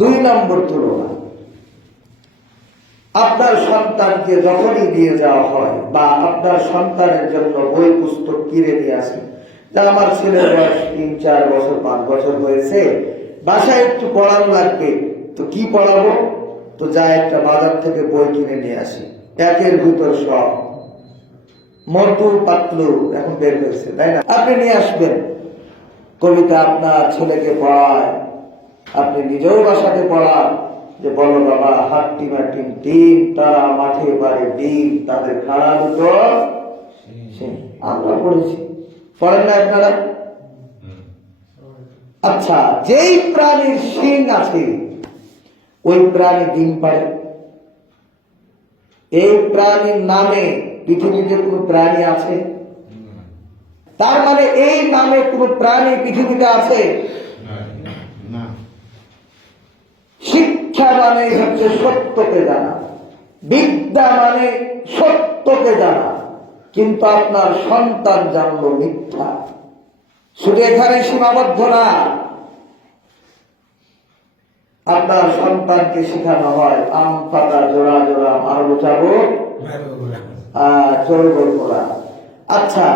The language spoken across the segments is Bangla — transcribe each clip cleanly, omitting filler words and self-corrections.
দুই নম্বর তুলনা, আপনার সন্তানকে যখনই দিয়ে যাওয়া হয় বা আপনার সন্তানের জন্য বই পুস্তক কিনে নিয়ে আসেন, তা আমার ছেলের বয়স 3-4 বছর 5 বছর হয়েছে, বাসায় একটু পড়ানো লাগবে, তো কি পড়াবো? তো যা একটা বাজার থেকে বই কিনে নিয়ে আসি, একের ভিতর সব, মোটু পাতলু এখন বের হয়েছে, তাই না? আপনি নিয়ে আসবেন, কবিতা আপনার ছেলেকে পড়ায়, আপনি নিজেও বাসাতে পড়ান যে বলো বাবা, হাট্টি মাটিম ডিম, তারা মাঠে বাড়ে ডিম, তাদের খাড়া দুটো আমরা পড়েছি, পড়েন না আপনারা? আচ্ছা, যেই প্রাণীর শিং আছে ওই প্রাণী ডিম পারে? এই প্রাণীর নামে পৃথিবীতে কোন প্রাণী আছে? তার মানে এই নামে কোন প্রাণী পৃথিবীতে আছে? শিক্ষা মানে হচ্ছে সত্যকে জানা, বিদ্যা মানে সত্যকে জানা, কিন্তু আপনার সন্তান জানলো মিথ্যা। শুধু এখানে সীমাবদ্ধ না, আপনার সন্তানকে শেখানো হয় আম পাতা জোড়া জোড়া মারবো চাবো চলবো পড়া। আচ্ছা,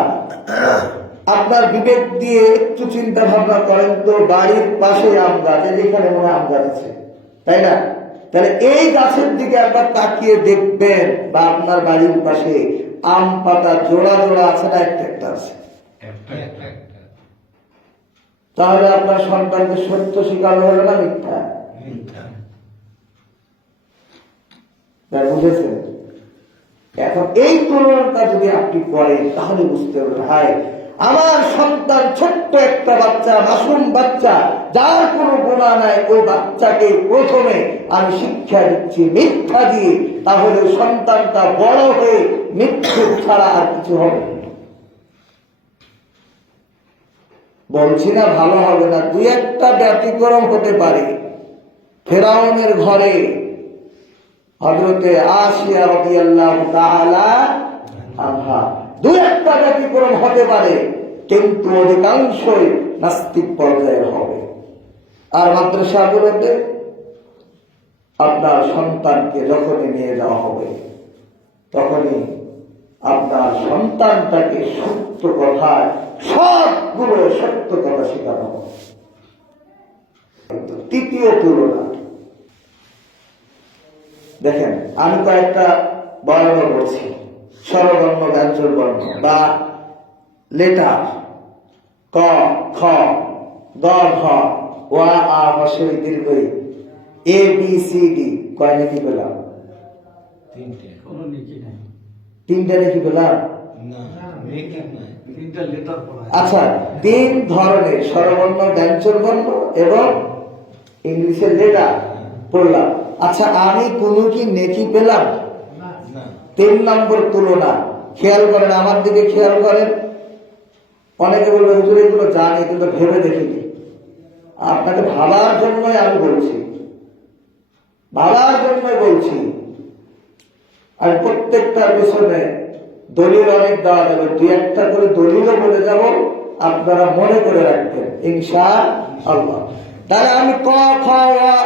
আপনার বিবেক দিয়ে একটু চিন্তা ভাবনা করেন তো, বাড়ির পাশে আম গাছ, যেখানে মনে আম গাছ আছে, তাই না? তাহলে এই গাছের দিকে একবার তাকিয়ে দেখবেন, বা আপনার বাড়ির পাশে আম পাতা জোড়া জোড়া আছে না? একটা একটা আছে। তাহলে আপনার সন্তানকে সত্য শিখানো হলো না মিথ্যা? বুঝেছেন? এখন এই তুলনাটা যদি আপনি করেন তাহলে বুঝতে পারবেন, ভাই আমার সন্তান ছোট্ট একটা বাচ্চা, মাসুম বাচ্চা, যার কোনো গুনাহ নাই, ওই বাচ্চাকে প্রথমে আমি শিক্ষা দিচ্ছি মিথ্যা দিয়ে, তাহলে সন্তানটা বড় হয়ে মিথ্যে ছাড়া আর কিছু হবে না। বলছি না ভালো হবে না, দুই একটা ব্যতিক্রম হতে পারে। ফেরাউনের ঘরে হযরতে আসিয়া রাদিয়াল্লাহু তাআলা আনহা, দুই একটা ব্যতিক্রম হতে পারে, কিন্তু অধিকাংশই নাস্তিক পর্যায়ের হবে। আর মাদ্রাসাগুলোতে আপনার সন্তানকে যখনই নিয়ে যাওয়া হবে, তখনই আপনার সন্তানটাকে সত্য কথা, সবগুলো সত্য কথা শেখানো হবে। তৃতীয় তুলনা দেখেন, আমি কয়েকটা বর্ণ বলছি, স্বরবর্ণ, ব্যঞ্জন বর্ণ বা লেটার, ক, খ, গ, ঘ, ওয়া, আ, হ্রস্বই, দীর্ঘই, এ, বি, সি, ডি। কয় নাকি পেলাম? তিনটা নাকি পেলাম? আচ্ছা, 3 ধরনের স্বরবর্ণ, ব্যঞ্জন বর্ণ এবং ইংলিশের লেটার পড়লাম। আচ্ছা, আমি কোনো কি নেকি পেলাম? 3 নম্বর তুলনা, খেয়াল করেন, আমার দিকে খেয়াল করেন। অনেকে বলবে হুজুর এগুলো জানি কিন্তু ভেবে দেখিনি। আপনাকে ভাবার জন্যই আমি বলছি, ভাবার জন্যই বলছি। আমি প্রত্যেকটার পিছনে দলিল অনেক দেওয়া যাবে, 2-1টা করে দলিলও বলে যাব, আপনারা মনে করে রাখবেন ইনশাআল্লাহ। তাহলে আমি ক, খ,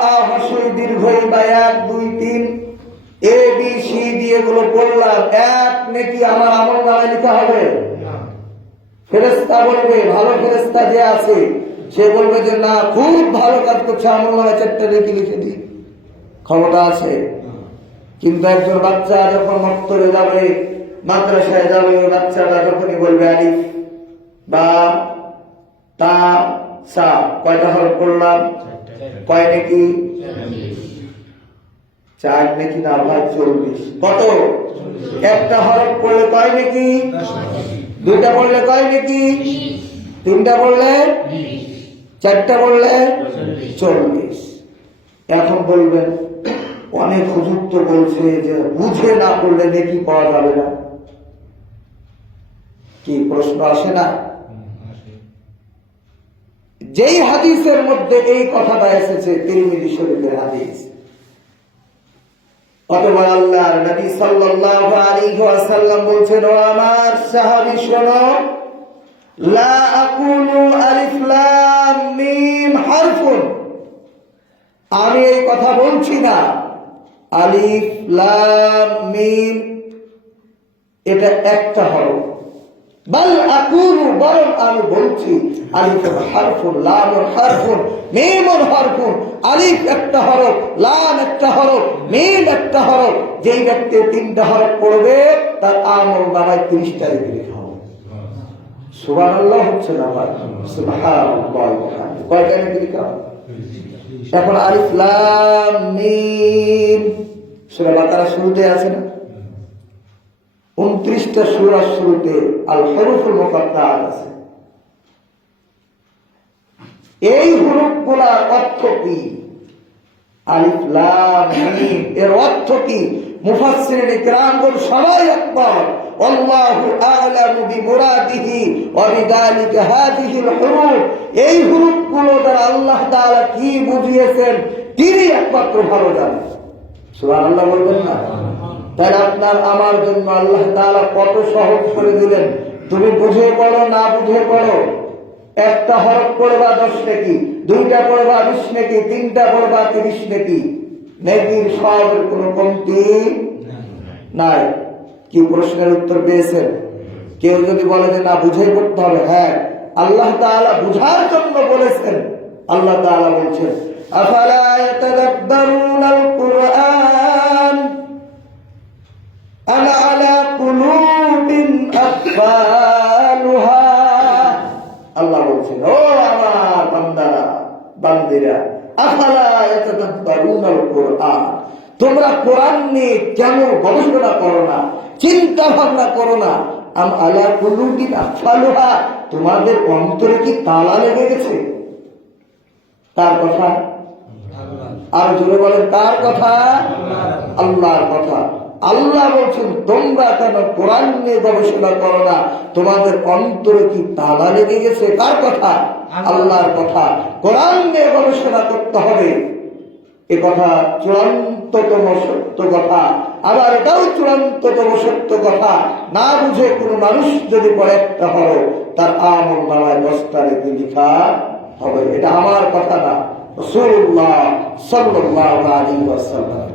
আ, হ্রস্বই, দীর্ঘই বা 1, 2, 3 এ, বি, সি দিয়ে গুলো পড়লাম, এক নেকি আমার আমল নামায় নিতে হবে? ফেরেশতা বলবে, ভালো ফেরেশতা যে আছে সে বলবে যে না, খুব ভালো কাজ করছে, আমল নামায় 4টা নেকি লিখে দিই, ক্ষমতা আছে। কিন্তু একজন বাচ্চা যখন মক্তবে যাবে, মাদ্রাসায় যাবে, ওই বাচ্চাটা যখনই বলবে আলিফ বা তা সা, কয়টা হরফ পড়লাম? কয় নাকি? 4 নাকি না ভাই? 40। কত? একটা হরফ পড়লে কয় নাকি? 2টা পড়লে কয় নাকি? 3টা পড়লে 4টা পড়লে 40। এখন বলবেন অনেক হুজুর তো বলছে যে বুঝে না পড়লে নেকি পাওয়া যাবে না। কি প্রশ্ন আসে না? যেই হাদিসের মধ্যে এই কথাটা এসেছে, তিরমিজি শরীফের হাদিস, অথবা আল্লাহর নবী সাল্লাল্লাহু আলাইহি ওয়াসাল্লাম বলছেন, ও আমার সাহাবী শোনো, লা আকুলু আলিফ লাম মিম হারফুন, আমি এই কথা বলছি না আলিফ লাম মিম এটা একটা হরফ, বাল আকুলু বরং আমি বলছি আলিফুন হারফুন লামুন হারফুন মিমুন হারফুন। আলিফ একটা হরফ, লাম একটা হরফ, মিম একটা হরফ। যেই ব্যক্তি তিনটা হরফ পড়বে তার আমল নামায় 30টা লেখা হবে। সুবহানাল্লাহ হচ্ছে না ভাই? সুবহানাল্লাহ। কয়টা লেখা হবে? এখন আলিফ লাম মিম সূরা বাকারা শুরুতে আছে না? 29টা সূরার শুরুতে আল হুরুফুল মুকাত্তাআত আছে। এই হুরুফগুলোর অর্থ কি? আলিফ লাম মিম এর অর্থ কি? মুফাসসিরিন কিরামগণ সবাই একমত, আল্লাহু আ'লামু বিমুরাদিহি ওয়া বিযালিকা হাযিহিল হুরুফ। এই হুরুফগুলো দ্বারা আল্লাহ তাআলা কি বুঝিয়েছেন তিনি একমাত্র ভালো জানেন। সুবহানাল্লাহ বলবেন না? তাই আপনার আমার জন্য আল্লাহ তাআলা কত সহজ করে দিলেন। তুমি বুঝে পড়ো না বুঝে পড়ো, একটা হরফ পড়বা 10 নেকি, দুইটা পড়বা 20 নেকি, তিনটা পড়বা 30 নেকি। নেকির সবের কোনো কমতি নাই। কি প্রশ্নের উত্তর পেয়েছেন? কেউ যদি বলে যে না বুঝে পড়তে হবে, হ্যাঁ আল্লাহ তাআলা বুঝার জন্য বলেছেন। আল্লাহ তাআলা বলছেন আফালা ইয়াতাদাব্বারুনাল কুরআন আম আলা কুলুবিন আকফালুহা। আল্লাহ বলছেন ও আমার বান্দারা বান্দিরা, আফালা ইয়াতাদাব্বারুনাল কুরআন, তোমরা কোরআন নিয়ে কেন গবেষণা করো না, চিন্তা ভাবনা করো না? আম আলা কুলুবিন আকফালুহা, তোমাদের অন্তরে কি তালা লেগে গেছে? তার কথা আর জোরে বলেন, কার কথা? আল্লাহর কথা। আল্লাহ বলছেন তোমরা কেন কোরআন নিয়ে গবেষণা করো না, তোমাদের অন্তরে কি তালা লেগে গেছে? কার কথা? আল্লাহর কথা। কোরআন নিয়ে গবেষণা করতে হবে, এ কথা চূড়ান্ততম সত্য কথা। আবার এটাও চূড়ান্ততম সত্য কথা, না বুঝে কোনো মানুষ যদি পড়ে একটা হলো তার আমল নামায় 10টা লেখা হবে। এটা আমার কথা না, রাসূলুল্লাহ সাল্লাল্লাহু আলাইহি ওয়াসাল্লাম।